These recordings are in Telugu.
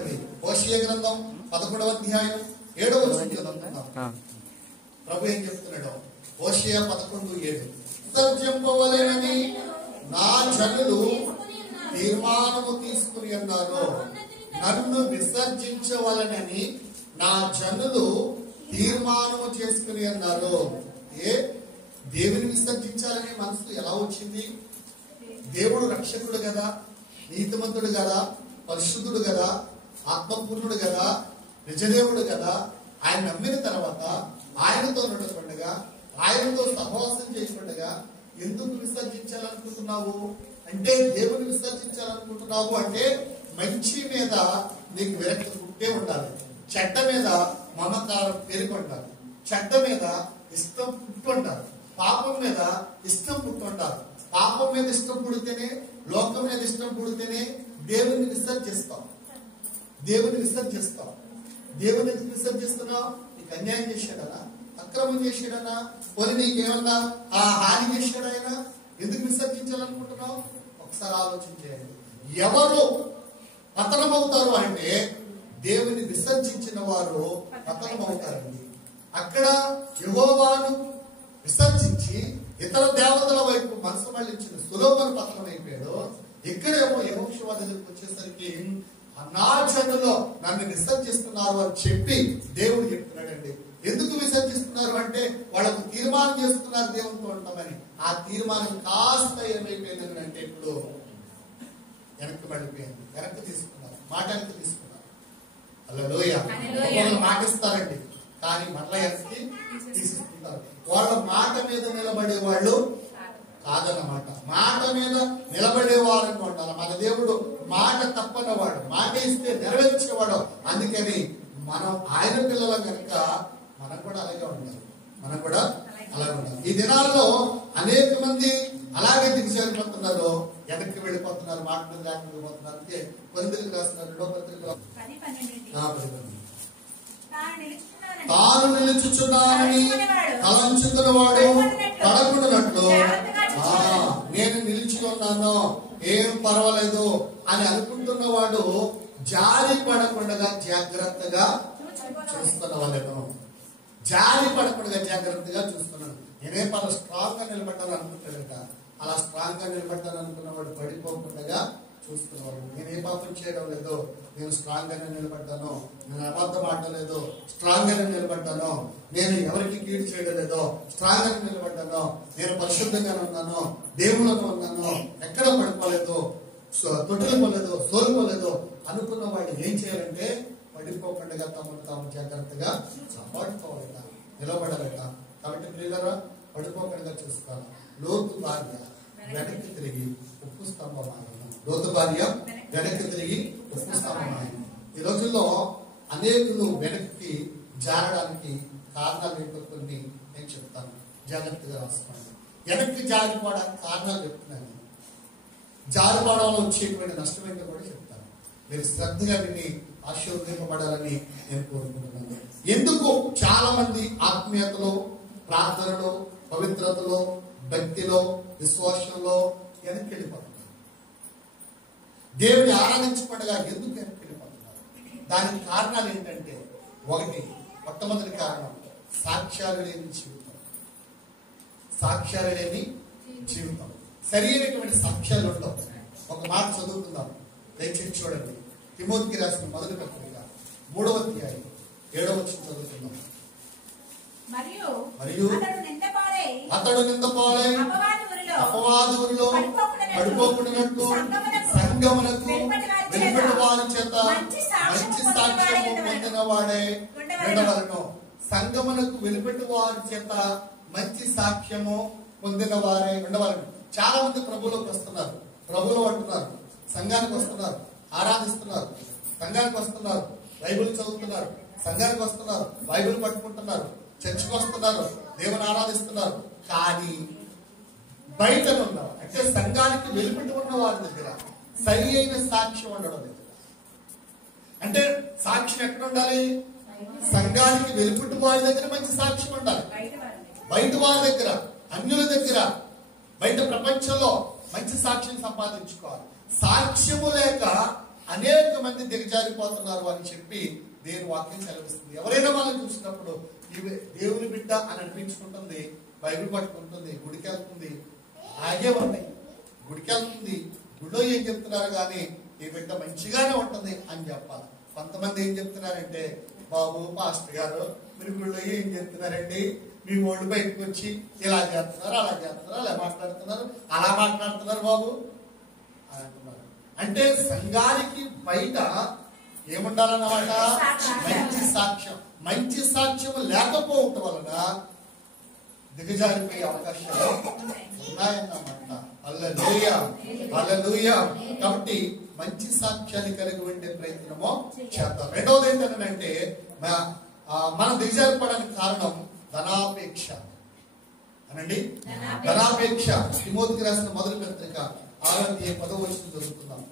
రాయబడ్డది. హోషేయ గ్రంథం 11వ అధ్యాయం 7వ వచనం చదువుకుందాం. ప్రభు ఏం చెప్తున్నాడు? హోషేయ 11:7 విసర్జింపవలెనని నా జనులు తీర్మానము తీసుకుని అన్నారు. నన్ను విసర్జించవలనని నా జనులు తీర్మానము చేసుకుని అన్నారు. దేవుని విసర్జించాలనే మనసు ఎలా వచ్చింది? దేవుడు రక్షకుడు కదా, నీతిమంతుడు కదా, పరిశుద్ధుడు కదా, ఆత్మపూర్ణుడు కదా, నిజదేవుడు కదా. ఆయన నమ్మిన తర్వాత ఆయనతో నడుచుకుండగా, ఆయనతో సహవాసం చేసుకుండగా ఎందుకు విసర్జించాలనుకుంటున్నావు అంటే, దేవుని విసర్జించాలనుకుంటున్నావు అంటే మంచి మీద నీకు విరక్తి పుట్టే ఉండాలి, చెడ్డ మీద మమకారం పెరిగి ఉండాలి, చెడ్డ మీద ఇష్టం పుట్టుండాలి, పాపం మీద ఇష్టం పుట్టుండాలి. పాపం మీద ఇష్టం పుడితేనే, లోకం మీద ఇష్టం పుడితేనే దేవుని విసర్జిస్తాం. దేవుని విసర్జిస్తాం. దేవుని ఎందుకు విసర్జిస్తున్నావు? నీకు అన్యాయం చేశాడనా, అక్రమం చేశాడనా, పోనీ నీకేమన్నా హాని చేశాడు ఆయన, ఎందుకు విసర్జించాలనుకుంటున్నావు? ఒకసారి ఆలోచించేయండి. ఎవరు పతనమవుతారు అంటే దేవుని విసర్జించిన వారు పతనమవుతారండి. అక్కడ యెహోవాను విసర్జించి ఇతర దేవతల వైపు మనసు మళ్ళించిన సొలొమోను పతనమైపోయాడు. ఇక్కడేమో యెహోషువ దగ్గరికి వచ్చేసరికి నా జనులు నన్ను విసర్జిస్తున్నారు అని చెప్పి దేవుడు చెప్తున్నాడండి. ఎందుకు విసర్జిస్తున్నారు అంటే వాళ్ళకు తీర్మానం చేసుకున్నారు దేవునితో ఉంటామని. ఆ తీర్మానం కాస్త ఏమైపోయింది అంటే ఇప్పుడు వెనక్కి పడిపోయింది. వెనక్కి తీసుకున్నారు, మాట వెనక్కి తీసుకున్నారు. హల్లెలూయా. మాటిస్తారండి కానీ మరలా వెనక్కి తీసుకుంటారు. వాళ్ళ మాట మీద నిలబడే వాళ్ళు కాదన్నమాట. మాట మీద నిలబడేవారు అనుకుంటారు. మన దేవుడు మాట తప్పనవాడు, మాట ఇస్తే నెరవేర్చేవాడు. అందుకని మనం ఆయన పిల్లల కనుక మనం కూడా అలాగే ఉండాలి. మనం కూడా అలాగే ఉండాలి. ఈ దినాల్లో అనేక మంది అలాగే దిగజారిపోతున్నారు, వెనక్కి వెళ్ళిపోతున్నారు, మాట మీద వెళ్ళిపోతున్నారు. అంటే పత్రికలు రాస్తున్నారు, 2వ పత్రికలో తాను నిలుచుచున్నానని తలంచుకున్నవాడు పడకుండానట్లు నేను నిలిచి ఉన్నాను, ఏం పర్వాలేదు అని అనుకుంటున్నవాడు జారి పడకుండా జాగ్రత్తగా చూస్తున్నవాళ్ళను, జారి పడకుండా జాగ్రత్తగా చూస్తున్నాను. నేనే పలు స్ట్రాంగ్ గా నిలబడ్డాను అనుకుంటాడట. అలా స్ట్రాంగ్ గా నిలబడ్డాను అనుకున్నవాడు పడిపోకుండా చూస్తున్నవాడు. నేను ఏ పాపం చేయడం లేదు, నేను స్ట్రాంగ్ గానే నిలబడ్డాను, నేను అబద్ధం ఆడలేదు, స్ట్రాంగ్ గానే నిలబడ్డాను, నేను ఎవరికి కీడు చేయడం లేదు, స్ట్రాంగ్ గానే నిలబడ్డాను, నేను పరిశుద్ధంగానే ఉన్నాను, దేవుళ్ళతో ఉన్నాను, ఎక్కడ పడిపోలేదు, తొట్టిపోలేదు, సోలిపోలేదు అనుకున్న వాడు ఏం చేయాలంటే పడిపోకుండా తమను తాము జాగ్రత్తగా కాపాడుకోవాలట, నిలబడాలట. కాబట్టి ప్రియులారా పడిపోకుండా చూసుకోవాలి. లోతు భార్య వెనక్కి తిరిగి ఉప్పు స్తంభమాయన. లోతు భార్య వెనక్కి తిరిగి ఉప్పు స్తంభమాయన. ఈ రోజుల్లో అనేకులు వెనక్కి జారడానికి కారణాలు ఏంటో కొన్ని నేను చెప్తాను, జాగ్రత్తగా రాసుకోండి. వెనక్కి జారిపోవడానికి కారణాలు చెప్తున్నాను. జారిపోవడంలో వచ్చేటువంటి నష్టం ఏంటో కూడా చెప్తాను. మీరు శ్రద్ధగా విని ఆశీర్వదింపబడాలని నేను కోరుకుంటున్నాను. ఎందుకు చాలా మంది ఆత్మీయతలో, ప్రార్థనలో, పవిత్రతలో, భక్తిలో, విశ్వాసంలో వెనక్కి వెళ్ళిపోతున్నారు? దేవుని ఆరాధించకుండా ఎందుకు వెనక్కి వెళ్ళిపోతున్నారు? దానికి కారణాలు ఏంటంటే, మొట్టమొదటి కారణం సాక్ష్యాలు లేని జీవితం. సాక్ష్యాలు లేని జీవితం, సరైనటువంటి సాక్ష్యాలు ఉండవు. ఒక మాట చదువుకుందాం, దయచేసి చూడండి. తిమోతికి రాసిన మొదటి పత్రిక 3వ అధ్యాయం 7వ వచనం చదువుకుందాం. మరియు అతడు నిందపాలై అపవాదులో పడిపోకున్నట్టు సంగమునకు వెలుపటి వారి చేత మంచి సాక్ష్యము పొందిన వాడే ఉండవలెను. సంగమునకు వెలుపటి వారి చేత మంచి సాక్ష్యము పొందిన వారే ఉండవలెను. చాలా మంది ప్రభువులోకి వస్తున్నారు, ప్రభువులో అంటున్నారు, సంఘానికి వస్తున్నారు, ఆరాధిస్తున్నారు, సంఘానికి వస్తున్నారు, బైబిల్ చదువుతున్నారు, సంఘానికి వస్తున్నారు, బైబిల్ పట్టుకుంటున్నారు, చర్చికి వస్తున్నారు, దేవుని ఆరాధిస్తున్నారు. కానీ బయట ఉన్నారు అంటే సంఘానికి వెలుపటి ఉన్న వారి దగ్గర సరి అయిన సాక్ష్యం ఉండడం దగ్గర. అంటే సాక్ష్యం ఎక్కడ ఉండాలి? సంఘానికి వెలుపటి వారి దగ్గర మంచి సాక్ష్యం ఉండాలి. బయట వారి దగ్గర, అన్యుల దగ్గర, బయట ప్రపంచంలో మంచి సాక్ష్యం సంపాదించుకోవాలి. సాక్ష్యము లేక అనేక మంది మంది దిగజారిపోతున్నారు అని చెప్పి దేవుని వాక్యం సెలవిస్తుంది. ఎవరైనా వాళ్ళని చూసినప్పుడు దేవుని బిడ్డ అని అనిపించుకుంటుంది, బైబిల్ పట్టుకుంటుంది, గుడికి వెళ్తుంది, అలాగే ఉన్నాయి, గుడికి వెళ్తుంది, గుడిలో ఏం చెప్తున్నారు కానీ ఈ బిడ్డ మంచిగానే ఉంటుంది అని చెప్పాలి. కొంతమంది ఏం చెప్తున్నారంటే, బాబు పాస్టర్ గారు మీరు గుడిలో ఏం చెప్తున్నారండి, మీ ఓళ్ళు బయటకు వచ్చి ఇలా చేస్తున్నారు, అలా చేస్తున్నారు, అలా మాట్లాడుతున్నారు, అలా మాట్లాడుతున్నారు బాబు అని అంటున్నారు. అంటే సంఘానికి బయట ఏముండాలన్నమాట? మంచి సాక్ష్యం. మంచి సాక్ష్యం లేకపోవటం వలన దిగజారిపోయే అవకాశాలు ఉన్నాయన్నమాట. హల్లెలూయా, హల్లెలూయా. కాబట్టి మంచి సాక్ష్యాన్ని కలిగి ఉండే ప్రయత్నము చేద్దాం. రెండవది ఏంటంటే మనం దిగజారిపోవడానికి కారణం ధనాపేక్ష అనండి. ధనాపేక్ష. తిమోతికి రాసిన మొదటి పత్రిక 6:10 చదువుతున్నాం.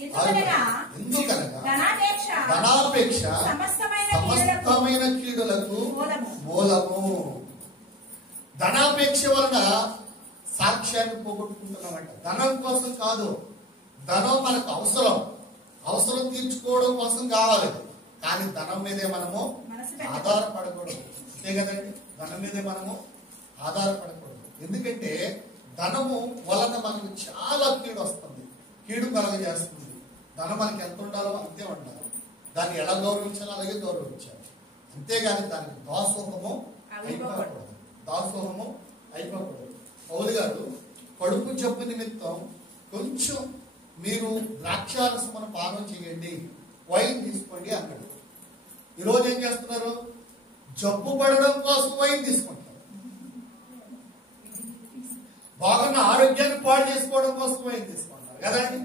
ఎందుకనగా ధనాపేక్ష సమస్తమైన కీడులకు మూలము. ధనాపేక్ష వలన సాక్ష్యాన్ని పోగొట్టుకుంటున్నామంట. ధనం కోసం కాదు, ధనం మనకు అవసరం తీర్చుకోవడం కోసం కావాలి, కానీ ధనం మీదే మనము ఆధారపడకూడదు. అంతే కదండి, ధనం మీదే మనము ఆధారపడకూడదు. ఎందుకంటే ధనము వలన మనకు చాలా కీడు వస్తుంది, కీడు కలగజేస్తుంది. ధనం మనకి ఎంత ఉండాలో అంతే ఉండాలి, దాన్ని ఎలా గౌరవించాలో అలాగే గౌరవించాలి. అంతేగాని దానికి దాసోహము అయిపోకూడదు, దాసోహము అయిపోకూడదు. పౌలు గారు కడుపు జబ్బు నిమిత్తం కొంచెం మీరు ద్రాక్షారసమును పానం చేయండి, వైన్ తీసుకోండి అన్నాడు. ఈరోజు ఏం చేస్తున్నారు? జబ్బు పడడం కోసం వైన్ తీసుకుంటారు, బాగున్న ఆరోగ్యాన్ని పాడు చేసుకోవడం కోసం వైన్ తీసుకుంటారు కదండి.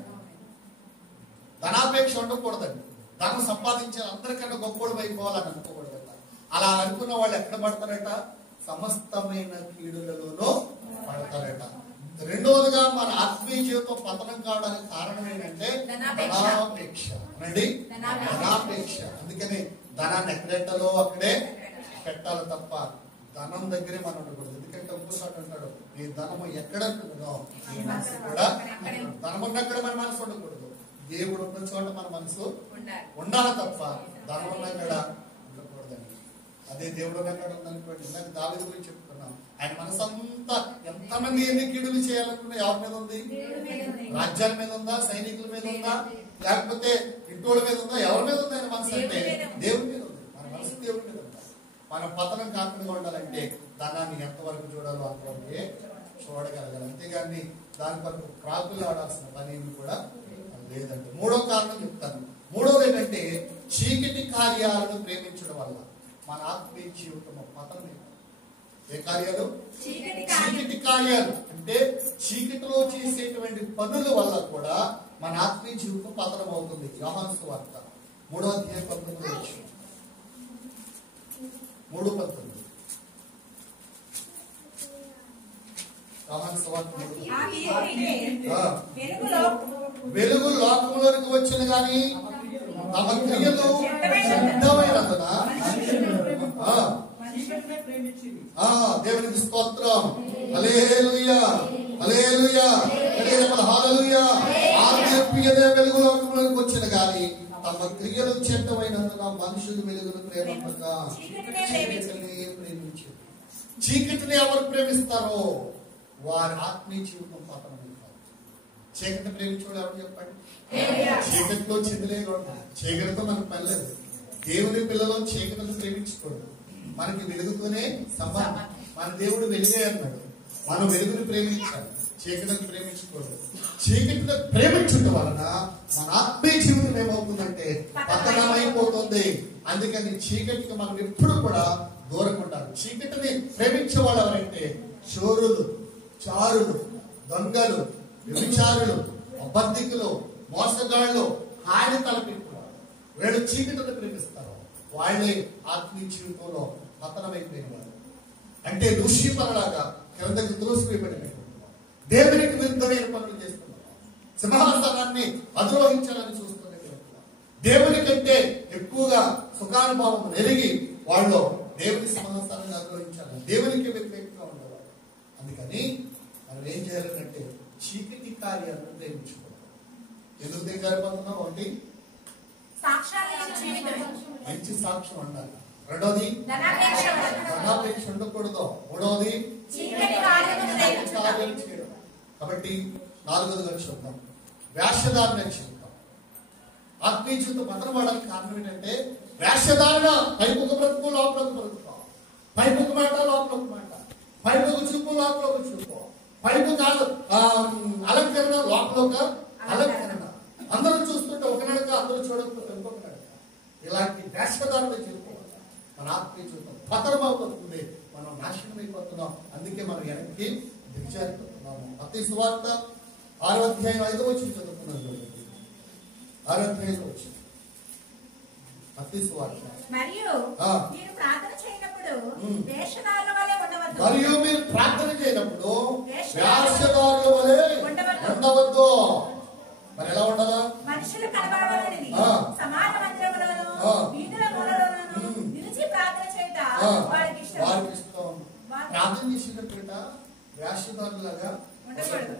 ధనాపేక్ష ఉండకూడదండి. ధనం సంపాదించే అందరికన్నా గొప్పడు అయిపోవాలని అనుకోకూడదు. అలా అనుకున్న వాళ్ళు ఎక్కడ పడతారట? సమస్తమైన కీడులలోనూ పడతారట. రెండవదిగా మన ఆత్మీయ జీవితం పతనం కావడానికి కారణం ఏంటంటే ధనాపేక్ష అండి, ధనాపేక్ష. అందుకని ధనాన్ని ఎక్కడెట్టాలో అక్కడే పెట్టాలి తప్ప ధనం దగ్గరే మనం ఉండకూడదు. ఎందుకంటే ఒక్కోసారి అంటాడు, నీ ధనము ఎక్కడ ఉంటుందో నీ మనసు కూడా, ధనం ఉన్నక్కడ మన మనసు ఉండకూడదు. దేవుడు ఉన్న చోట మన మనసు ఉండాలి తప్ప ధనం ఉన్నక్కడ ఉండకూడదండి. అదే దేవుడు ఉన్నక్కడ ఉందనుకోండి. ఇందాక దావీదు గురించి చెప్పుకున్నాం. ఆయన మనసు అంతా ఎంతమంది ఎన్ని కీడులు చేయాలనుకున్నా ఎవరి మీద ఉంది? రాజ్యాల మీద ఉందా? సైనికుల మీద ఉందా? లేకపోతే ఇంటోళ్ళ మీద ఉందా? ఎవరి మీద ఉంది ఆయన మనసు? అంటే దేవుడి మీద ఉంది. మన మనసు దేవుడి మీద ఉందా? మనం పతనం కాకుండా ఉండాలంటే ధనాన్ని ఎంతవరకు చూడాలో అంతవరకే చూడగలగాలి. అంతేగాని దాని వరకు ప్రాకులు ఆడాల్సిన పని కూడా లేదండి. మూడో కారణం చెప్తాను. మూడోది ఏంటంటే చీకటి కార్యాలను ప్రేమించడం వల్ల మన ఆత్మీయ జీవితం పతనం. ఏ కార్యాలు? చీకటి కార్యాలు. అంటే చీకటిలో చేసేటువంటి పనుల వల్ల కూడా మన ఆత్మీయ జీవితం పతనం అవుతుంది. యోహాను సువార్త 3:19 3:19. యోహాను సువార్త వెలుగు లోకంలోనికి వచ్చిన గాని తమ క్రియలు చెడ్డమైనందున దేవునికి స్తోత్రం. హల్లెలూయా, హల్లెలూయా, హల్లెలూయా. ఆత్మీయతే వెలుగు లోకంలోనికి వచ్చిన గాని తమ క్రియలు చెడ్డమైనందున మనుషులు వెలుగును ప్రేమించక చీకటిని ప్రేమించారు. చీకటిని ఎవరు ప్రేమిస్తారో వారి ఆత్మీయ జీవితం పతనం. చీకటి ప్రేమించడం ఎవరు చెప్పండి? చీకటిలో చెందిలేదు. చీకటితో మనకు పని లేదు. దేవుని పిల్లలు చీకటిని ప్రేమించకూడదు. మనకి వెలుగుతూనే సంబంధం. మన దేవుడు వెలుగే అన్నాడు. మనం వెలుగుని ప్రేమించాలి, చీకటిని ప్రేమించకూడదు. చీకటిని ప్రేమించడం వలన మన ఆత్మీయ జీవితం ఏమవుతుందంటే పతనమైపోతుంది. అందుకని చీకటికి మనం ఎప్పుడు కూడా దూరంగా ఉండాలి. చీకటిని ప్రేమించే వాళ్ళు ఎవరంటే చోరులు, చారులు, దొంగలు, వ్యభిచారులు, అబద్ధికులు, మోసగాళ్ళు, హాని తలపెట్టుకున్నారు. వీళ్ళు చీకటిని ప్రేమిస్తారు. వాళ్ళే ఆత్మీయ జీవితంలో పతనమైపోయినారు. అంటే లూసిఫర్లాగా కిందకి త్రోసివేయబడిన దేవునికి విరుద్ధమైన పనులు చేస్తున్నారు. సింహాసనాన్ని అధిరోహించాలని చూస్తున్నారు. దేవుని కంటే ఎక్కువగా సుఖానుభవం ఎరిగి వాళ్ళు దేవుని సింహాసనాన్ని అధిరోహించాలి, దేవునికి వ్యతిరేకంగా ఉండేవాళ్ళు. అందుకని మనం ఏం చేయాలంటే చీకటి కార్యాలను ప్రేమించుకోవాలి. ఎందుకు దిగజారిపోతున్నావు? ఒకటి మంచి సాక్ష్యం ఉండాలి. రెండోది ధనాపేక్ష ఉండకూడదు. మూడవది కార్యాలు చేయడం. కాబట్టి నాలుగోదిగా చూద్దాం, వేషధారణ చెప్తాం. ఆత్మీయ జీవితం పతనపడడానికి కారణం ఏంటంటే వేషధారణ. పైపుక బ్రతుకు, లోపల బ్రతుకు. పైపుక మాట, లోపల మాట. పైపుక చూపు, లోపల చూపు. పైపు కాదు అలంకరణ, లోపల అలంకరణ. అందరూ చూస్తుంటే ఒక నడక, అందరూ చూడకపోతే ఇంకొక నడక. ఇలాంటి వేషధారణ చేసుకోవాలి. మన ఆత్మీయ జీవితం పతనమవుతుంది, మనం నాశనం అయిపోతున్నాం. అందుకే మనం వెనక్కి దిగజారిపోతున్నాము. మత్తయి సువార్త 6వ అధ్యాయం 5వ వచనం చదువుకున్నాను. 6వ అధ్యాయంలో వచ్చింది మత్తయి సువార్త. మరియు మీరు ప్రార్థన చేయనప్పుడు వేషధారుల వలె ఉండవద్దు. మరి ఎలా ఉండాలా? మనుషులు కనబడవలనని సమాజ మందిరములోను వీధుల మూలలోను నిలిచి ప్రార్థన చేయుట వారికి ఇష్టం. ప్రార్థన చేసేటప్పుడు వేషధారులాగా ఉండకూడదు.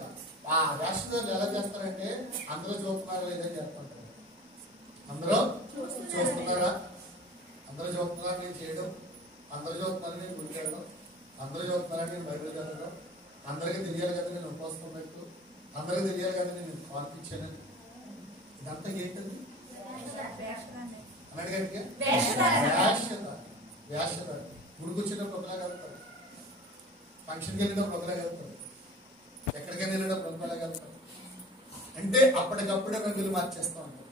ఆ వేషధారులు ఎలా చేస్తారంటే అందరూ చూస్తున్నారా లేదని చెప్తుంటారు. అందరూ చూస్తున్నారా? అందరూ చూస్తున్నారా నేను చేయడం, అందరూ చూస్తున్నారా నేను గుడికెళ్ళడం, అందరూ చూస్తున్నారా నేను బయటకు వెళ్ళడం, అందరికీ తెలియాలి కదా నేను ఉపవాసం పెట్టు, అందరికీ తెలియాలి కదా నేను పాల్పించానని. ఇదంతా ఏంటది? అన్నాడు గట్టిగా వేషధారి. గుడికి వచ్చినప్పుడు ఒకలాగా వెళ్తారు, ఫంక్షన్కి వెళ్ళినప్పుడు ఒకలాగా వెళ్తారు, ఎక్కడికైనా వెళ్ళినప్పుడు ఒకలాగా వెళ్తారు. అంటే అప్పటికప్పుడే రంగులు మార్చేస్తూ ఉంటారు.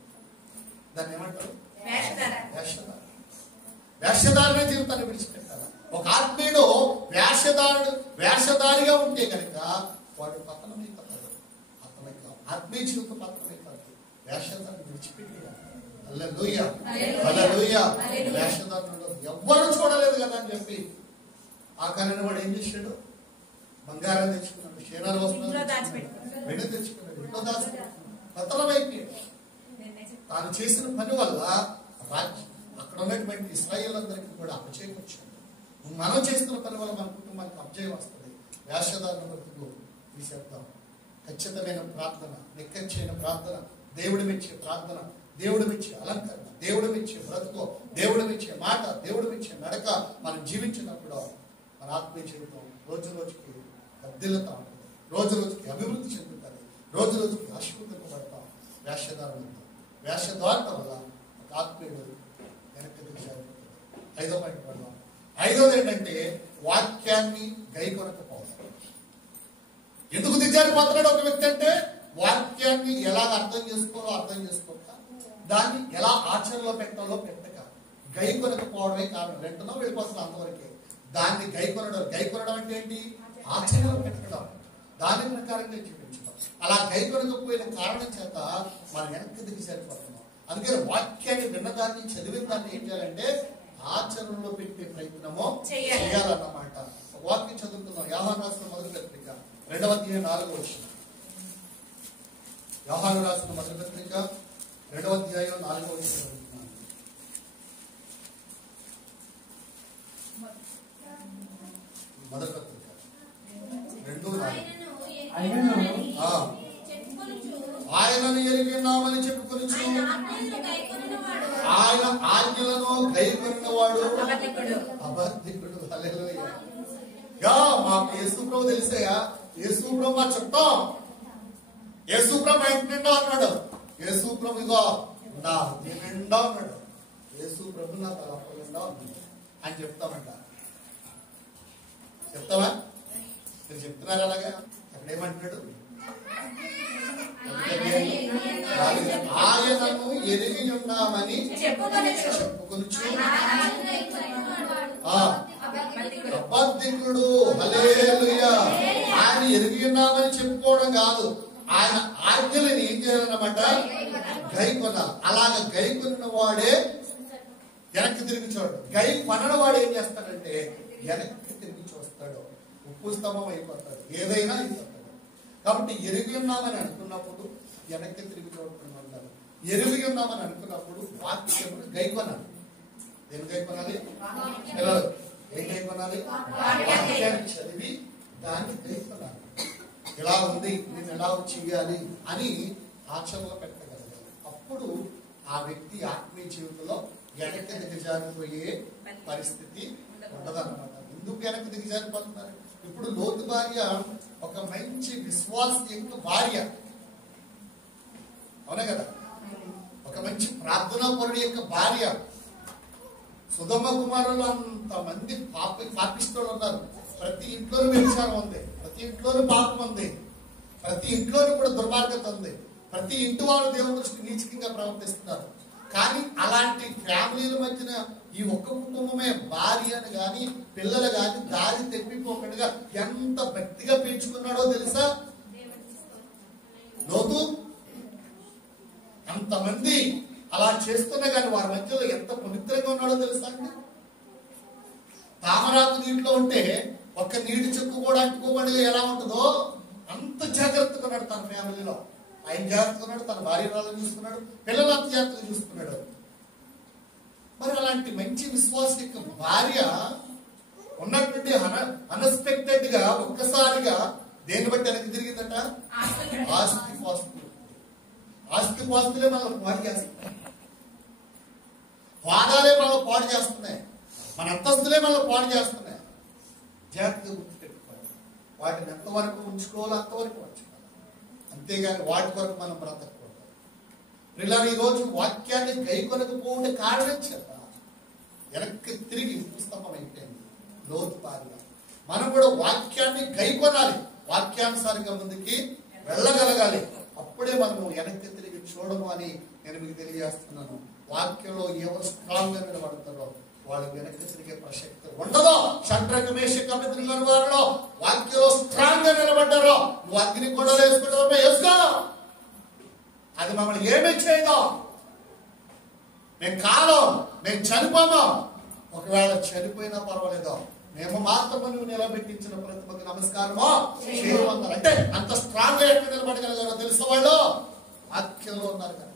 దాన్ని ఏమంటారు? వేషధారి. వేషధారణ జీవితాన్ని విడిచిపెట్టాలి. ఒక ఆత్మీయుడు వేషధారిగా ఉంటే కనుక వాడు పతనమైపోతాడు. ఆత్మీయ జీవితం పతనమైపోతాడు. వేషధారణ విడిచిపెట్టి హల్లెలూయా, హల్లెలూయా. వేషధారణలో ఎవ్వరూ చూడలేదు కదా అని చెప్పి ఆ కారణం వాడు ఏం చేశాడు? బంగారం తెచ్చుకున్నాడు, క్షీరాలు వస్తున్నాడు, వెండి తెచ్చుకున్నాడు, ఇంట్లో దాచుకున్నాడు. పతనమైపోయాడు. తాను చేసిన పని వల్ల అక్కడ ఉన్నటువంటి ఇశ్రాయేల్ అందరికీ కూడా అపజయం వచ్చింది. మనం చేస్తున్న పని వల్ల మన కుటుంబానికి అపజయం వస్తుంది. వేషధారణ బ్రతుకు తీసేద్దాం. ఖచ్చితమైన ప్రార్థన, నిక్కచ్చైన ప్రార్థన, దేవుడు మెచ్చే ప్రార్థన, దేవుడు మెచ్చే అలంకరణ, దేవుడు మెచ్చే బ్రతుకు, దేవుడు మెచ్చే మాట, దేవుడు మెచ్చే నడక మనం జీవించినప్పుడు మన ఆత్మీయ జీవితం రోజు రోజుకి వర్ధిల్లుతా ఉంటుంది, రోజు రోజుకి అభివృద్ధి చెందుతుంది, రోజు రోజుకి ఆశీర్వదింపబడతాం. వేషధారణ వల్ల ఒక ఆత్మీయుడు వెనక్కి దిగజారిపోతుంది. 5వ పాయింట్ పడదాం. 5వది ఏంటంటే వాక్యాన్ని గైకొనకపోవడం. ఎందుకు దిగజారిపోతున్నాడు ఒక వ్యక్తి అంటే వాక్యాన్ని ఎలా అర్థం చేసుకోవాలో అర్థం చేసుకోక, దాన్ని ఎలా ఆచరణలో పెట్టాలో పెట్టక, గైకొనకపోవడమే కారణం. వెంటనే వెళ్ళిపోతుంది అంతవరకే. దాన్ని గైకొనడం అంటే ఏంటి? ఆచరణలో పెట్టడం, దాని ప్రకారంగా చూపించడం. అలా గైకొనకపోయిన కారణం చేత మనం వెనక్కి దిగజారిపోతున్నాం. అందుకని వాక్యాన్ని విన్నదాన్ని చదివిన దాన్ని ఏం చేయాలంటే ఆచరణలో పెట్టే ప్రయత్నమో చేయాలన్నమాట. వాక్యం చదువుతున్నాం. యోహాను రాసిన మొదటి పత్రిక 2వ అధ్యాయం 4వ వచనం. యోహాను రాసిన మొదటి పత్రిక 2వ అధ్యాయం 4వ వచనం చదువుతున్నాను. మొదటి పత్రిక 2:4. ఆయనను ఎరిగినామని చెప్పుకొనుచు ఆయన ఆజ్ఞలను గైకొన్నవాడు అబద్ధికుడు. హల్లెలూయా. మాకు యేసుప్రభు తెలిసాయా? యేసుప్రభు మా చుట్టం, యేసుప్రభు మా ఇంటి నిండా ఉన్నాడు, యేసుప్రభు ఇగో నా నిండా ఉన్నాడు, యేసుప్రభు నా తలప నిండా ఉంది అని చెప్తామంట. చెప్తావా? మీరు చెప్తున్నారు అలాగా? అక్కడ ఏమంటున్నాడు? ఆయనను ఎరిగి ఉన్నామని చెప్పుకొనుచు అబద్ధికుడు. హల్లెలూయా. ఆయన ఎరిగి ఉన్నామని చెప్పుకోవడం కాదు, ఆయన ఆజ్ఞలను ఏం చేయాలన్నమాట? గైకొనాలి. అలాగ గైకొన్న వాడే వెనక్కి తిరిగి చూడు. కొనని వాడు ఏం చేస్తాడంటే వెనక్కి తిరిగి చూస్తాడు, ఉప్పు స్తంభం అయిపోతాడు, ఏదైనా అయిపోతాడు. కాబట్టి ఎరిగి ఉన్నామని అనుకున్నప్పుడు వెనక్కి తిరిగి చూడకుండా ఉండాలి. ఎరిగి ఉన్నామని అనుకున్నప్పుడు వాక్యమును గైకొనాలి. ఏం గైకొనాలి? ఏం గైకొనాలి? వాక్యాన్ని చదివి దాన్ని గైకొనాలి. ఎలా ఉంది, నేను ఎలా చేయాలి అని ఆచరణలో పెట్టగలగాలి. అప్పుడు ఆ వ్యక్తి ఆత్మీయ జీవితంలో వెనక్కి దిగజారిపోయే పరిస్థితి ఉండదన్నమాట. ఎందుకు వెనక్కి దిగజారిపోతున్నారు? ఇప్పుడు లోతు భార్య ఒక మంచి విశ్వాస యొక్క భార్య, అవునా కదా? ఒక మంచి ప్రార్థనా పరుడి యొక్క భార్య. సుధమ్మ కుమారులు అంతమంది పాపిస్తులు ఉన్నారు. ప్రతి ఇంట్లోనూ వ్యభిచారం ఉంది, ప్రతి ఇంట్లోనూ పాపం ఉంది, ప్రతి ఇంట్లోనూ కూడా దుర్మార్గత ఉంది. ప్రతి ఇంటి వాళ్ళు దేవుని దృష్టి నీచకంగా ప్రవర్తిస్తున్నారు. కానీ అలాంటి ఫ్యామిలీల మధ్యన ఈ ఒక్క కుటుంబమే భార్యను గాని పిల్లలు గాని దారి తెప్పిపోకుండా ఎంత భక్తిగా పెంచుకున్నాడో తెలుసా లోతు? అంతమంది అలా చేస్తున్నా కానీ వారి మధ్యలో ఎంత పవిత్రంగా ఉన్నాడో తెలుసా అండి? తామరాకు నీటిలో ఉంటే ఒక్క నీటి చుక్కు కూడా అంటుకోబడి ఎలా ఉంటుందో అంత జాగ్రత్తగా ఉన్నాడు తన ఫ్యామిలీలో. ఆయన జాగ్రత్తగా ఉన్నాడు, తన భార్య వాళ్ళని చూసుకున్నాడు, పిల్లలు అంత జాగ్రత్తగా చూసుకున్నాడు. మరి అలాంటి మంచి విశ్వాస యొక్క భార్య ఉన్నటువంటి అన్ఎక్స్పెక్టెడ్ గా ఒక్కసారిగా దేన్ని బట్టి వెనక్కి తిరిగిందట? ఆస్తిపాస్తులే మనల్ని పాడు చేస్తున్నాయి, వాదాలే మనల్ని పాడు చేస్తున్నాయి, మన అంతస్తులే మనల్ని పాడు చేస్తున్నాయి. జాగ్రత్తగా గుర్తుపెట్టుకోవాలి. వాటిని ఎంతవరకు ఉంచుకోవాలో అంతవరకు ఉంచుకోవాలి, అంతేగాని వాటి వరకు మనం బ్రతకూడదు. పిల్లలు ఈరోజు వాక్యాన్ని గైకొనకపోతే కారణం చేత వెనక్కి తిరిగి పుస్తకం అయిపోయింది లోతు భార్య. మనం కూడా వాక్యాన్ని గైకొనాలి, వాక్యానుసారంగా ముందుకి వెళ్ళగలగాలి. అప్పుడే మనము వెనక్కి తిరిగి చూడము అని నేను మీకు తెలియజేస్తున్నాను. వాక్యంలో ఎవరు స్ట్రాంగ్ గా నిలబడతారో వాళ్ళు వెనక్కి తిరిగే ప్రసక్తి ఉండదు. షడ్రక మేషక అబేద్నెగో వారిలో వాక్యంలో స్ట్రాంగ్ గా నిలబడ్డారో నువ్వు అగ్ని కొండలు వేసుకుంటావో వేసుకో, అది మమ్మల్ని ఏమీ చేయదు. మేము కాలం, మేము చనిపోము. ఒకవేళ చనిపోయినా పర్వాలేదు, మేము మాత్రమే నువ్వు నిలబెట్టించిన ప్రతిభకు నమస్కారమో చేయమన్నారు. అంటే అంత స్ట్రాంగ్ గా ఎక్కడ నిలబడగలగారో తెలుసు వాళ్ళు వాక్యంలో ఉన్నారు కనుక,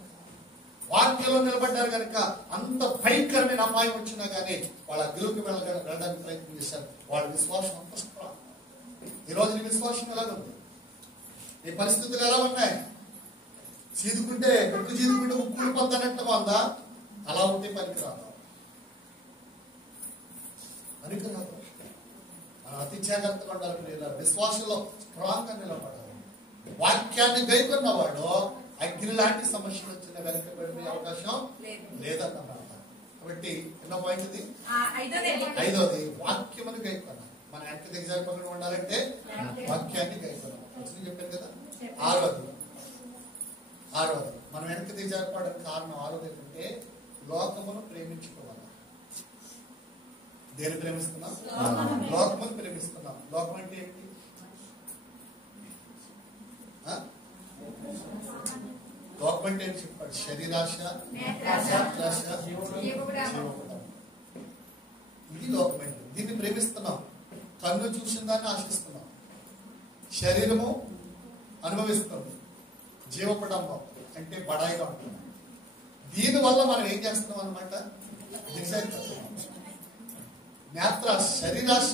వాక్యంలో నిలబడ్డారు కనుక అంత భయంకరమైన అపాయం వచ్చినా కానీ వాళ్ళ అగ్గులోకి వెళ్ళడానికి ప్రయత్నం చేశారు. వాళ్ళ విశ్వాసం అంత స్ట్రాంగ్. ఈరోజు నీ విశ్వాసం ఎలా ఉంది? నీ పరిస్థితులు ఎలా ఉన్నాయి? చీదుకుంటే ఉక్కు చీదుకుంటే ఉక్కులు పొందనట్టుగా ఉందా? అలా ఉంటే పనికిరాదు. అతి జాగ్రత్తగా ఉండాలి. విశ్వాసంలో స్ట్రాంగ్ గా నిలబడాలి. వాక్యాన్ని గైకొన్నవాడు అగ్ని లాంటి సమస్యలు వచ్చిన వెనకబడిన అవకాశం లేదన్నమాట. కాబట్టి ఎన్నో పాయింట్ ఇది? ఐదోది వాక్యమును గైకొనాలి. మన వెనక దిగజారిపోకుండా ఉండాలంటే వాక్యాన్ని గైకొనాలి. చెప్పాను కదా. ఆరోది మనం వెనక దిగజారిపోవడానికి కారణం ఆరోది ఏంటంటే లోకమును ప్రేమించుకోవాలి. దేని ప్రేమిస్తున్నాం? లోకమును ప్రేమిస్తున్నాం. లోకం అంటే ఏంటి? లోకం అంటే ఏంటి చెప్పాడు? శరీరాశ, నేత్రాశ, జీవపటం. ఇది లోకం అంటే. దీన్ని ప్రేమిస్తున్నాం. కన్ను చూసిన దాన్ని ఆశిస్తున్నాం, శరీరము అనుభవిస్తుంది, జీవపటంబం అంటే బడాయిగా ఉంటుంది. దీనివల్ల మనం ఏం చేస్తున్నాం అనమాట? నేత్రాశ, శరీరాశ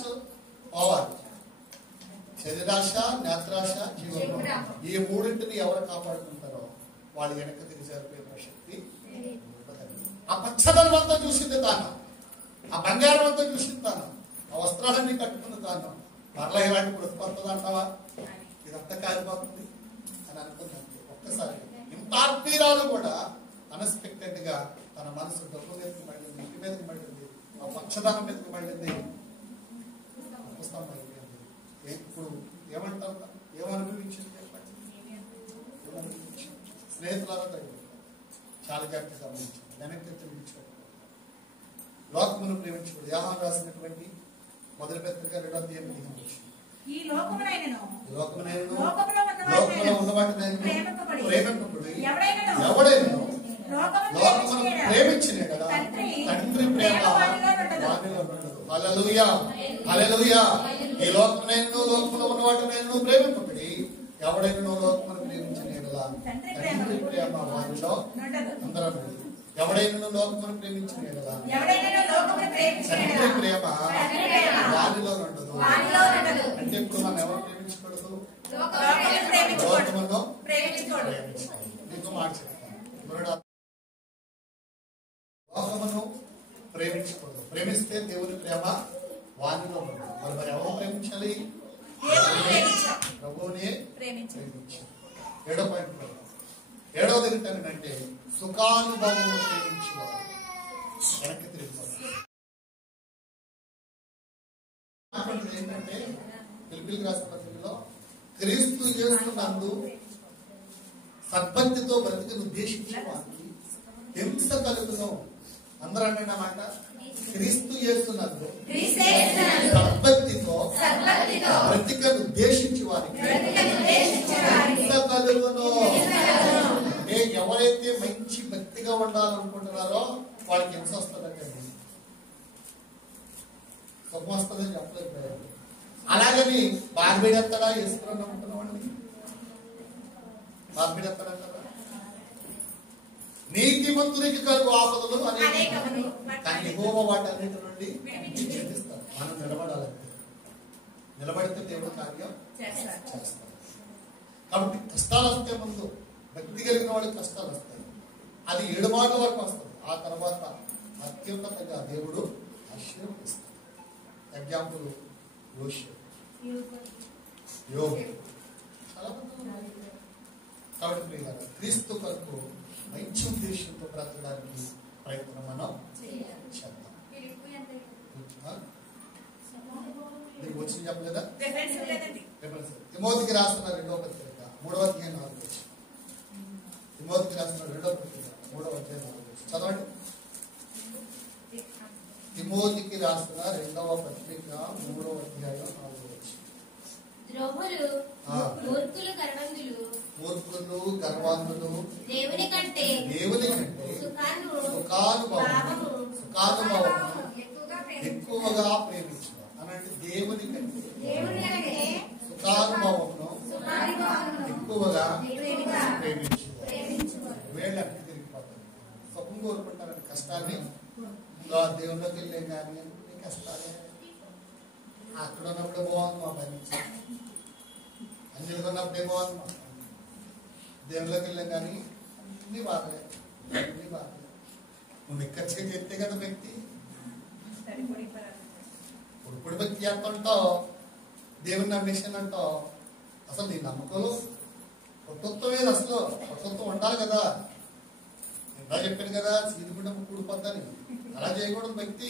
పోవాలి. శరీరాశ, నేత్రాశ, జీవపటం, ఈ మూడింటిని ఎవరు కాపాడుకుంటారో వాళ్ళు వెనక తిరిగి జరిపే ప్రసక్తి. ఆ పచ్చదనం అంతా చూసింది తాను, ఆ బంగారం అంతా చూసింది తాను, ఆ వస్త్రాలన్నీ కట్టుకున్న తాను. మరలా ఇలాంటి బ్రతుకొస్తుంది అంటావా? ఇదంతా కాలిపోతుంది అని అనుకుందంటే ఒక్కసారి ఇంత ఆత్మీయురాలు కూడా అన్ఎక్స్పెక్టెడ్ గా తన మనసు డబ్బు మీదకి పడింది, ఇంటి మీదకి పడింది, ఆ పచ్చదనం మీదకి పడింది, ఇప్పుడు ఏమంటారు? ఏమనుభవించింది? స్నేహితులారా చాలా జాగ్రత్తగా గమనించింది. వెనక్కి తిరిగించుకోవాలి. లోకమును ప్రేమించుకోవాలి. యోహాను రాసినటువంటి మొదటి పత్రిక 2:8 ఈ లోకమునైనను లోకములో ఉన్నవాటిని ప్రేమింపబడి ఎవడైనా లోకమును ప్రేమించిన కదా తండ్రి ప్రేమ వానిలో ఉండదు. హల్లెలూయా, హల్లెలూయా. ఈ లోకమునైనను లోకములో ఉన్నవాటిని ప్రేమింపబడి ఎవడైనా లోకమును ప్రేమించిన కదా తండ్రి ప్రేమ వానిలో అందరూ. ఎవడైనా లోకమును ప్రేమించిన కదా తండ్రి ప్రేమ వానిలో ఉండదు. అంటే ఇప్పుడు మనం ఎవరు ప్రేమించకూడదు? లోకమును ప్రేమించాలి. ఇంకో మాట చెప్తాను. లోకమును ప్రేమించకూడదు. ప్రేమిస్తే దేవుని ప్రేమ వానిలో ఉంటుంది. మరి ఎవరు ప్రేమించాలి? ప్రభువునే ప్రేమించాలి. 7వ పాయింట్. 7వది ఏంటంటే సుఖానుభవం ప్రేమించేవారు. వెనక్కి తిరిగిపోతారు. ఏంటంటే పిలిపిలికి రాసిన పత్రికలో క్రీస్తు యేసునందు సద్భక్తితో బ్రతికను ఉద్దేశించే వారికి హింస కలుగును. అందరూ అంటే అన్నమాట. క్రీస్తు యేసునందు సద్భక్తితో బ్రతికను ఉద్దేశించి వారికి హింస కలుగును. అంటే ఎవరైతే మంచి భక్తిగా ఉండాలనుకుంటున్నారో వాళ్ళకి హింస వస్తుందంటే సుఖం వస్తుందని చెప్పలేదు. అలాగని బార్బీడెత్తాడా వేసుకుని అనుకుంటున్నామండి. బార్బీడెత్తాడంటారా? నీతిమంతునికి కలుగు ఆపదలు అనేకములు, కానీ యెహోవా వాటన్నిటి నుండి విడిపిస్తాడు. మనం నిలబడాలంటే, నిలబడితే దేవుడు కార్యం చేస్తాడు. కాబట్టి కష్టాలు వస్తే ముందు భక్తి కలిగిన వాళ్ళకి కష్టాలు వస్తాయి. అది 7 మాటల వరకు వస్తుంది. ఆ తర్వాత అత్యున్నతంగా దేవుడు ఆశీర్వదిస్తాడు. ఎగ్జాంపుల్ యోగు. చాలా మంది. కాబట్టి ప్రియులారా, క్రీస్తు కొరకు మంచి ఉద్దేశంతో బ్రతకడానికి ప్రయత్నం మనం చేద్దాం. మీకు వచ్చింది చెప్పలేదా? తిమోతికి రాస్తున్న 2వ పత్రిక 3వ అధ్యాయం 4వ వచనం. తిమోతికి రాస్తున్న 2వ పత్రిక 3వ అధ్యాయం 4వ వచనం చదవండి. తిమోతికి రాసిన 2వ పత్రిక 3వ అధ్యాయం 4వ వచనం. ద్రోహులు, మూర్ఖులు, గర్వాంధులు దేవుని కంటే సుఖానుభవము ఎక్కువగా ప్రేమించారు. అనంటే దేవుని కంటే సుఖానుభవమును ఎక్కువగా ప్రేమించారు. వేళ్ళకి తిరిగిపోతారు. సుఖం కోరుకుంటారంటే కష్టాన్ని దేవుళ్ళకి వెళ్ళే కానీ కష్టాలే. అక్కడ ఉన్నప్పుడే బాగుంది మా పని, అన్నిలు కొన్నప్పుడే బాగుంది మా దేవుళ్ళకి వెళ్ళాం కానీ అన్ని బాగలే, అన్ని బాగలే. నువ్వు నిక్కచ్చిగా చెప్తే కదా వ్యక్తి. ఇప్పుడు భక్తి ఎంత అంటావు, దేవుని నమ్మేషన్ అంటావు. అసలు నీ నమ్మకంలో పట్టుత్వం ఏది? అసలు పట్టుత్వం ఉండాలి కదా. ఎలా చెప్పాను కదా, సీదిగుండ కూడిపోద్దని. అలా చేయకూడదు. వ్యక్తి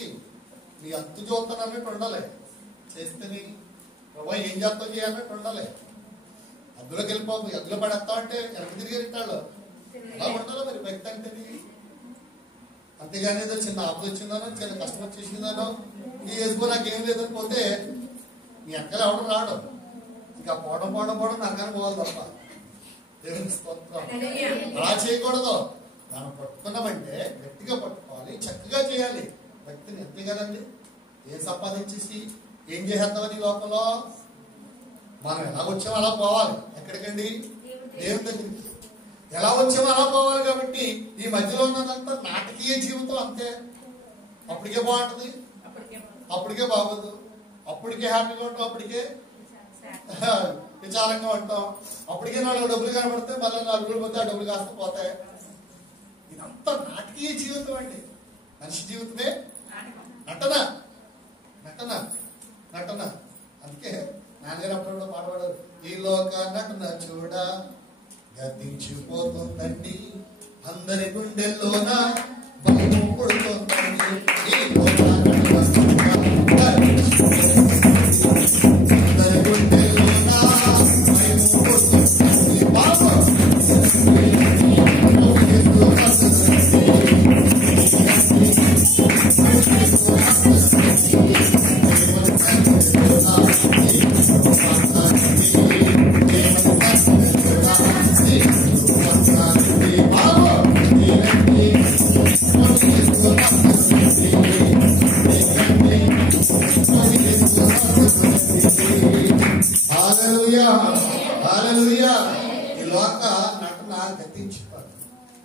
నీ అంతు చూస్తాను అన్నట్టు ఉండాలి. చేస్తేని ప్రభా ఏం చేస్తావు చేయాలన్నట్టు ఉండాలి. అద్దులోకి వెళ్ళిపోదు, అద్దులో పడేస్తావు అంటే వెనక్కి తిరిగి రిట్టాళ్ళు అలా ఉండాలి మరి వ్యక్తి అంటే. అంతేగాని ఏదో చిన్న ఆపద వచ్చిందనో చిన్న కష్టం వచ్చేసిందనో నీ వేసుకో నాకేం లేదని పోతే నీ అక్కలు ఎవడం రావడం, ఇంకా పోవడం నరకానికి పోవాలి తప్ప. దేవుని స్తోత్రం. అలా చేయకూడదు. మనం పట్టుకున్నామంటే గట్టిగా పట్టుకోవాలి, చక్కగా చేయాలి. వ్యక్తిని అంతే కదండి. ఏం సంపాదించేసి ఏం చేసేద్దామని లోపల మనం ఎలా వచ్చామో అలా పోవాలి. ఎక్కడికండి? దేవుని దగ్గరికి. ఎలా వచ్చామో అలా పోవాలి. కాబట్టి ఈ మధ్యలో ఉన్నదంతా నాటకీయ జీవితం అంతే. అప్పటికే బాగుంటుంది, అప్పటికే బాగోదు, అప్పటికే హ్యాపీగా ఉంటాం, అప్పటికే విచారంగా ఉంటాం, అప్పటికే 4 డబ్బులు కనబడితే మళ్ళీ 4 రోజులు పోతే ఆ డబ్బులు కాస్త పోతాయి. ఇదంతా నాటకీయ జీవితం అండి. మనిషి జీవితమే నటన నటన నటన. అందుకే నాన్నగారు అప్పుడు పాడవాడారు, ఈ లోక నటన చూడ గతించిపోతుందండి, అందరి గుండెల్లోన భయం పుడుతుందండి. ఈ లోక నటన చూడ అందరి గుండెల్లోన భయం పుడుతుందండి. బాబా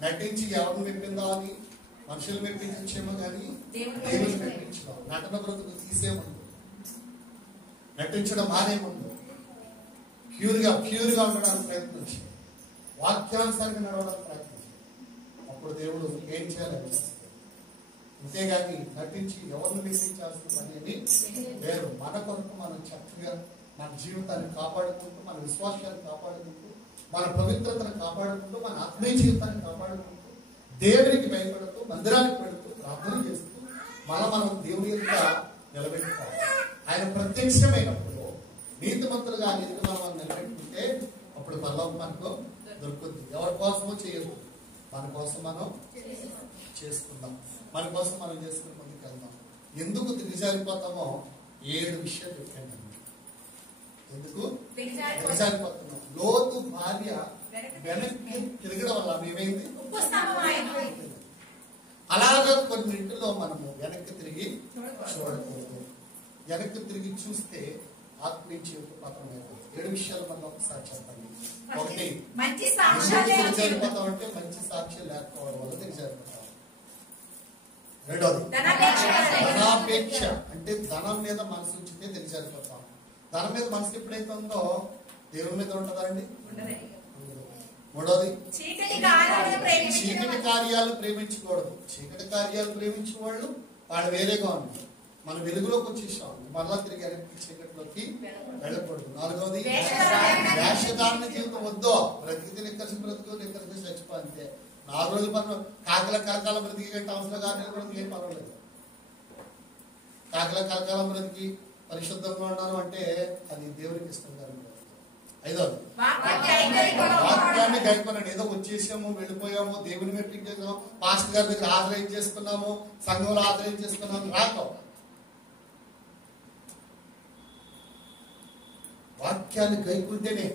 నటించి ఎవరిని మెప్పిందామని మనుషులు మెప్పించేమో కానీ దేవుని మెప్పించడం. నటన బ్రతుకు తీసే ముందు, నటించడం మానే ముందు ప్యూర్గా ఉండడానికి ప్రయత్నించి వాక్యానుసారంగా నడవడానికి ప్రయత్నించాలి. అప్పుడు దేవుడు ఏం చేయాలని చేస్తాడు. అంతేగాని నటించి ఎవరిని మెప్పించాల్సిన పని ఏమి లేదు. మన కొరకు మనం చక్కగా మన జీవితాన్ని కాపాడుకుంటూ, మన విశ్వాసాన్ని కాపాడుకుంటూ, మన పవిత్రతను కాపాడుకుంటూ, మన ఆత్మీయ జీవితాన్ని కాపాడుకుంటూ, దేవునికి భయపడుతూ, మందిరానికి పెడుతూ, ప్రార్థన చేస్తూ మనం దేవుని యొక్క నిలబెట్టుకోవాలి. ఆయన ప్రత్యక్షమైనప్పుడు నీతిమంతులుగా నీతిగా మనం నిలబెట్టుకుంటే అప్పుడు పరలోకం మనకు దొరుకుతుంది. ఎవరి కోసమో చేయదు, మన కోసం మనం చేసుకుందాం. మన కోసం మనం చేసుకుని ముందుకు వెళ్దాం. ఎందుకు దిగజారిపోతామో 7 విషయాలు చెప్పాను. ఎందుకు దిగజారిపోతున్నాం? లోతు భార్య వెనక్కి తిరగడం వల్ల ఏమైంది? అలాగా కొన్నింటిలో మనము వెనక్కి తిరిగి చూడకూడదు. వెనక్కి తిరిగి చూస్తే ఆత్మీయ జీవిత పతనం అయిపోతుంది. 7 విషయాలు మనం ఒకసారి చెప్పండి. ఒకటి, దిగజారిపోతాం అంటే మంచి సాక్ష్యం లేకపోవడం వల్ల దిగజారిపోతాం. రెండోది, ధనాపేక్ష అంటే ధనం మీద మనసు ఉంచితే దిగజారిపోతాం. ధనం మీద మనసు ఎప్పుడైతే ఉందో దేవుని మీద ఉంటుందా అండి? మూడోది, చీకటి కార్యాలు ప్రేమించకూడదు. చీకటి కార్యాలు ప్రేమించే వాళ్ళు వేరేగా ఉన్నారు. మనం వెలుగులోకి వచ్చేసాం, మరలా తిరిగి చీకటిలోకి వెళ్ళకూడదు. నాలుగోది, వేషధారణ జీవితం వద్దు. బ్రతికితే నిక్కర్సి బ్రతుకు, నిక్కర్సి చచ్చిపో అంతే. 4 రోజులు మనం కాకల బ్రతికి కంటే అవసరం కానీ బ్రతికి ఏం పర్వాలేదు. కాకల బ్రతికి పరిశుద్ధంగా ఉన్నాను అంటే అది దేవునికి ఇష్టం కాదు. ఐదోది, వాక్యాన్ని గైకొనండి. ఏదో వచ్చేసాము, వెళ్ళిపోయాము, దేవుని మీటింగ్ చేసాము, పాస్టర్ గారి దగ్గర ఆశ్రయం చేసుకున్నాము, సంఘంలో ఆశ్రయం చేసుకున్నాము, రాక వాక్యాన్ని గైకుంటేనే,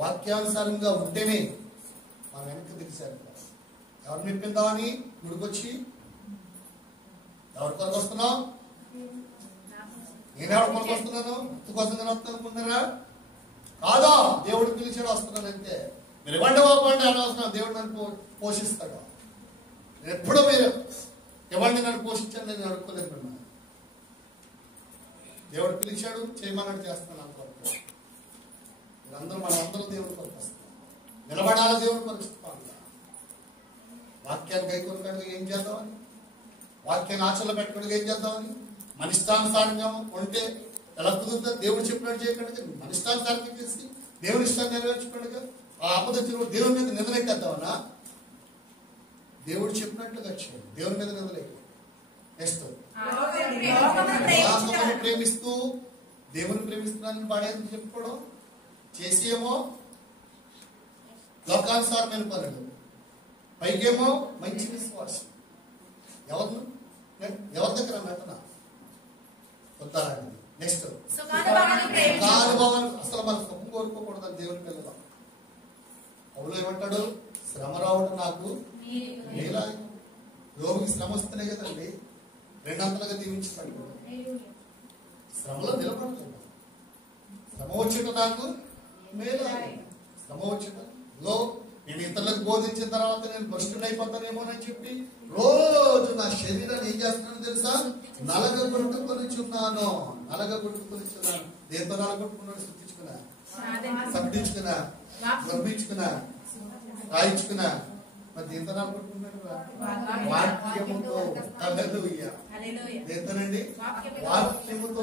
వాక్యానుసారంగా ఉంటేనే మనం వెనక్కి దిగిసారు. ఎవరు మెప్పిందామని గుడికొచ్చి ఎవరి కొరకు వస్తున్నావు? నేను ఎవరి కొరకు వస్తున్నాను? కోసం వస్తాను అనుకుంటున్నారా? కాదా, దేవుడు పిలిచాడు వస్తున్నాను అంతే. మీరు ఇవ్వండి ఇవ్వండి అనవసరం. దేవుడు నన్ను పోషిస్తాడు. ఎప్పుడు మీరు ఇవ్వండి నన్ను పోషించండి నేను అడుక్కోలేదు. దేవుడు పిలిచాడు, చేయమన్నాడు, చేస్తున్నాను అనుకోండి. వీళ్ళందరూ మనమందరూ దేవుడి కొరకు వస్తాం. నిలబడాలి దేవుడి పరిస్థితి. వాక్యాన్ని గైకొనడానికి ఏం చేద్దామని, వాక్యాన్ని ఆచరణలో పెట్టుకోవడానికి ఏం చేద్దామని, మన ఇష్టానుసారంగా ఉంటే ఎలా కుదురుతుంది? దేవుడు చెప్పినట్టు చేయకుండా మన ఇష్టానుసారంగా చేసి దేవుని ఇష్టాన్ని నెరవేర్చుకోండి. ఆ ఆపదొచ్చిన దేవుని మీద నిందలెట్టేద్దామన్నా? దేవుడు చెప్పినట్లుగా చేయండి, దేవుని మీద నిందలేక. నెక్స్ట్, ప్రేమిస్తూ దేవుని ప్రేమిస్తున్నానని పాడేందుకు చెప్పుకోవడం, చేసేమో లోకానుసారమైన పనులు, పైకేమో మంచి విశ్వాసం. ఎవరి దగ్గర నటన వద్దారండి. నెక్స్ట్, అసలు మన సుఖం కోరుకోకూడదని దేవుని పిల్లలు. అవును ఏమంటాడు? శ్రమ రావడం నాకు మేలా. యోగికి శ్రమ వస్తేనే కదండి 2 అంతలుగా దీవించుతాడు. శ్రమలో నిలబడలేదు. శ్రమ వచ్చేట నాకు మేలా. శ్రమ వచ్చేటలో నేను ఇతరులకు బోధించిన తర్వాత నేను భ్రష్టుని అయిపోతానేమోనని చెప్పి రోజు నా శరీరాన్ని ఏం చేస్తున్నాను తెలుసా? నలగొట్టుకొనిచున్నాను. దేంతో నలగొట్టుకున్నాడు? శుద్ధించుకున్నా, సంపించుకున్నా, గర్భించుకున్నా, రాయించుకున్నా. మరి దేంతో నలగొట్టుకున్నాడు? వాక్యముతో. దేంతోనండి? వాక్యముతో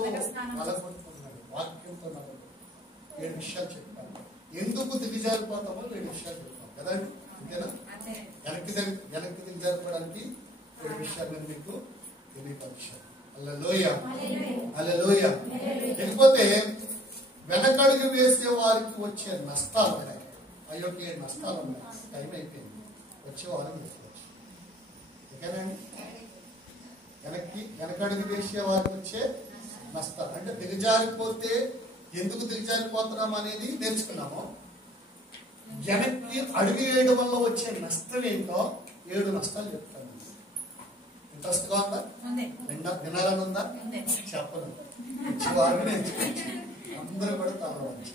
నలగొట్టుకున్నాడు. వాక్యంతో నలగొట్టుకున్నాడు. 7 విషయాలు చెప్పాను. ఎందుకు దిగజారిపోతామో 7 విషయాలు చెప్తాం కదండి. అంతేనా? వెనక్కి దిగజారిపోవడానికి 7 విషయాలు నేను మీకు తెలియపరిచాను. హల్లెలూయా, హల్లెలూయా. లేకపోతే వెనకడుగు వేసే వారికి వచ్చే నష్టాలు ఉన్నాయి. అయ్యో 7 నష్టాలు ఉన్నాయి. టైం అయిపోయింది. వచ్చే వారం చేసుకోవచ్చు. ఓకేనండి? వెనకడుగు వేసే వారికి వచ్చే నష్టాలు అంటే దిగజారిపోతే ఎందుకు దిగజారిపోతున్నాం అనేది నేర్చుకున్నాము. వెనక్కి అడుగు వేయడం వల్ల వచ్చే నష్టం ఏంటో 7 నష్టాలు చెప్తాను. ఇంట్రెస్ట్ గా ఉందా? వినాలని ఉందా? చెప్పను. అందరూ కూడా తలవచ్చు.